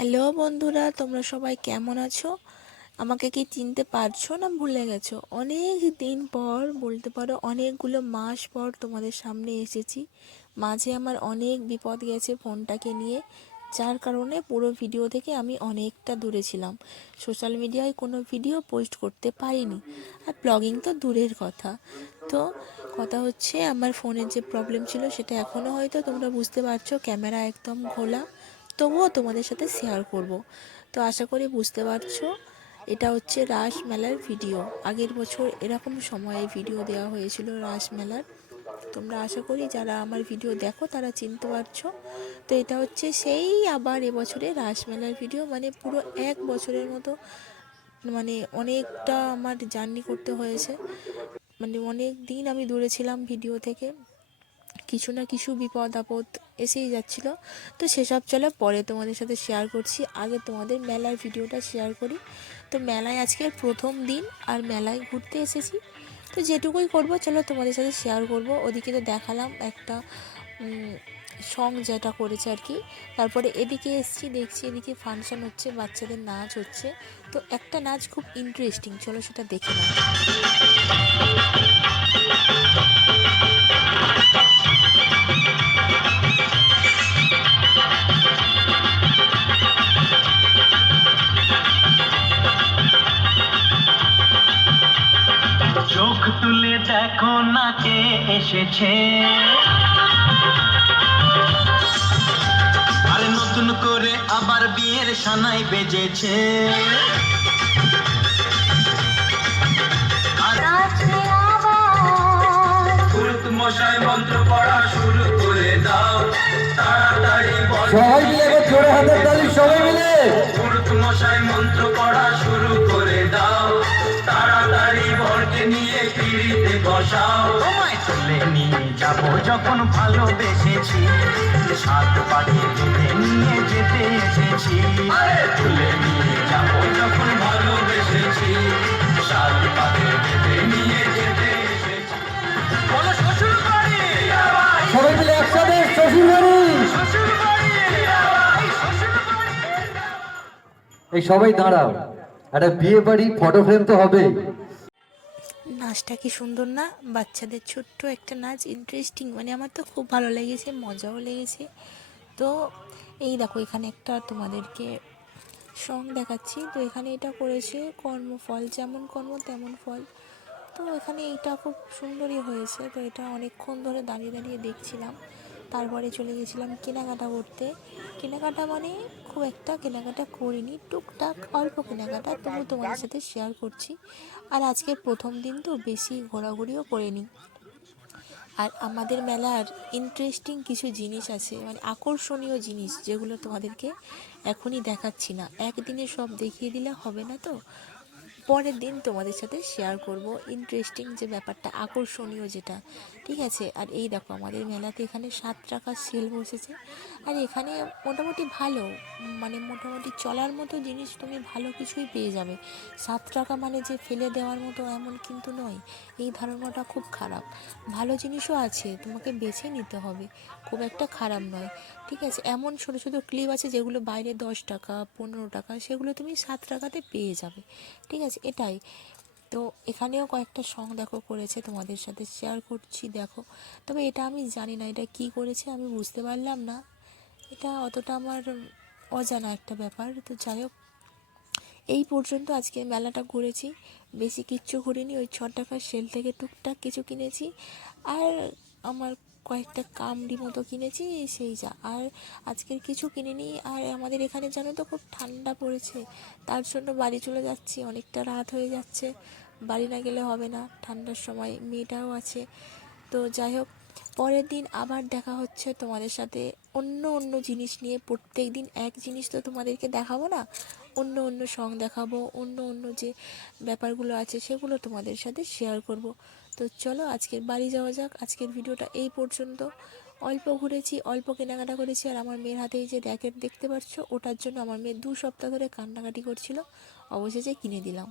Hello বন্ধুরা, তোমরা সবাই কেমন আছো? আমাকে কি চিনতে পারছো না ভুলে গেছো? অনেক দিন পর, বলতে পারো অনেকগুলো মাস পর তোমাদের সামনে এসেছি। মাঝে আমার অনেক বিপদ গেছে ফোনটাকে নিয়ে, যার কারণে পুরো ভিডিও থেকে আমি অনেকটা দূরে ছিলাম। সোশ্যাল মিডিয়ায় কোনো ভিডিও পোস্ট করতে পারিনি, আর ব্লগিং তো দূরের কথা। তো কথা হচ্ছে, আমার ফোনের যে প্রবলেম ছিল সেটা এখনও হয়তো তোমরা বুঝতে পারছো, ক্যামেরা একদম খোলা, তবুও তোমাদের সাথে শেয়ার করব। তো আশা করি বুঝতে পারছো, এটা হচ্ছে রাস মেলার ভিডিও। আগের বছর এরকম সময়ে ভিডিও দেওয়া হয়েছিল রাস মেলার। তোমরা আশা করি যারা আমার ভিডিও দেখো তারা চিনতে পারছো। তো এটা হচ্ছে সেই আবার এবছরে রাস মেলার ভিডিও, মানে পুরো 1 বছরের মতো, মানে অনেকটা আমার জার্নি করতে হয়েছে। মানে অনেক দিন আমি দূরে ছিলাম ভিডিও থেকে, কিছু না কিছু বিপদ আপদ এসেই যাচ্ছিল। তো সেসব চলো পরে তোমাদের সাথে শেয়ার করছি, আগে তোমাদের মেলার ভিডিওটা শেয়ার করি। তো মেলায় আজকে প্রথম দিন, আর মেলায় ঘুরতে এসেছি, তো যেটুকুই করব চলো তোমাদের সাথে শেয়ার করব। ওদিকে তো দেখালাম একটা সং যেটা করেছে আর কি। তারপরে এদিকে এসেছি, দেখছি এদিকে ফাংশন হচ্ছে, বাচ্চাদের নাচ হচ্ছে। তো একটা নাচ খুব ইন্টারেস্টিং, চলো সেটা দেখে নাও। চোখ তুলে দেখো না কে এসেছে, আরে নতুন করে আবার বিয়ের সানাই বেজেছে। পুরুত মশাই মন্ত্র পড়া শুরু করে দাও, তাড়াতাড়ি সবাই মিলে এবার জোরে হাতের তালি, সবাই মিলে পুরুত মশাই মন্ত্র পড়া শুরু করে দাও, তাড়াতাড়ি বরকে নিয়ে পিড়িতে বসাও। তোমায় তুলে নিয়ে যাবো যখন ভালোবেসেছি, সাত পাকে বেঁধে নিয়ে যেতে এসেছি। তুলে নিয়ে যাবো যখন ভালোবেসেছি, সাত পাকে বেঁধে নিয়ে যেতে এসেছি। বলো শ্বশুর বাড়ি, সবাই মিলে একসাথে শ্বশুর বাড়ি। শ্বশুর বাড়ি, শ্বশুর বাড়ি। এই সবাই দাঁড়াও, একটা বিয়ে বাড়ি ফটো ফ্রেম তো হবে। নাচটা কি সুন্দর না? বাচ্চাদের ছোট্ট একটা নাচ, ইন্টারেস্টিং, মানে আমার তো খুব ভালো লেগেছে, মজাও লেগেছে। তো এই দেখো, এখানে একটা তোমাদেরকে সং দেখাচ্ছি। তো এখানে এটা করেছে কর্মফল, যেমন কর্ম তেমন ফল। তো এখানে এইটা খুব সুন্দরই হয়েছে। তো এটা অনেকক্ষণ ধরে দাঁড়িয়ে দাঁড়িয়ে দেখছিলাম। তারপরে চলে গেছিলাম কেনাকাটা করতে। কেনাকাটা মানে খুব একটা কেনাকাটা করিনি, টুকটাক অল্প কেনাকাটা, তবু তোমাদের সাথে শেয়ার করছি। আর আজকের প্রথম দিন তো বেশি ঘোরাঘুরিও করিনি। আর আমাদের মেলার ইন্টারেস্টিং কিছু জিনিস আছে, মানে আকর্ষণীয় জিনিস, যেগুলো তোমাদেরকে এখনই দেখাচ্ছি না, একদিনে সব দেখিয়ে দিলে হবে না। তো পরের দিন তোমাদের সাথে শেয়ার করব ইন্টারেস্টিং যে ব্যাপারটা, আকর্ষণীয় যেটা, ঠিক আছে? আর এই দেখো, আমাদের মেলাতে এখানে 7 টাকার সেল বসেছে। আর এখানে মোটামুটি ভালো, মানে মোটামুটি চলার মতো জিনিস তুমি ভালো কিছুই পেয়ে যাবে। 7 টাকা মানে যে ফেলে দেওয়ার মতো এমন কিন্তু নয়, এই ধারণাটা খুব খারাপ। ভালো জিনিসও আছে, তোমাকে বেছে নিতে হবে, খুব একটা খারাপ নয়, ঠিক আছে? এমন ছোটো ছোটো ক্লিপ আছে যেগুলো বাইরে 10 টাকা 15 টাকা, সেগুলো তুমি 7 টাকাতে পেয়ে যাবে, ঠিক আছে? এটাই। তো এখানেও কয়েকটা সং দেখো করেছে, তোমাদের সাথে শেয়ার করছি, দেখো। তবে এটা আমি জানি না এটা কি করেছে, আমি বুঝতে পারলাম না, এটা অতটা আমার অজানা একটা ব্যাপার। তো যাই হোক, এই পর্যন্ত আজকে মেলাটা ঘুরেছি, বেশি কিচ্ছু ঘুরিনি। ওই 6 টাকার সেল থেকে টুকটাক কিছু কিনেছি, আর আমার কয়েকটা কামড়ি মতো কিনেছি, সেই যা। আর আজকের কিছু কিনিনি। আর আমাদের এখানে জানো তো খুব ঠান্ডা পড়েছে, তার জন্য বাড়ি চলে যাচ্ছি, অনেকটা রাত হয়ে যাচ্ছে, বাড়ি না গেলে হবে না, ঠান্ডার সময় মেয়েটাও আছে। তো যাই হোক, পরের দিন আবার দেখা হচ্ছে তোমাদের সাথে অন্য অন্য জিনিস নিয়ে। প্রত্যেক দিন এক জিনিস তো তোমাদেরকে দেখাবো না, অন্য অন্য সং দেখাবো, অন্য অন্য যে ব্যাপারগুলো আছে সেগুলো তোমাদের সাথে শেয়ার করব। তো চলো আজকের বাড়ি যাওয়া যাক। আজকের ভিডিওটা এই পর্যন্ত। অল্প ঘুরেছি, অল্প কেনাকাটা করেছি। আর আমার মেয়ের হাতে এই যে র্যাকেট দেখতে পাচ্ছ, ওটার জন্য আমার মেয়ে 2 সপ্তাহ ধরে কান্নাকাটি করছিল, অবশেষে কিনে দিলাম।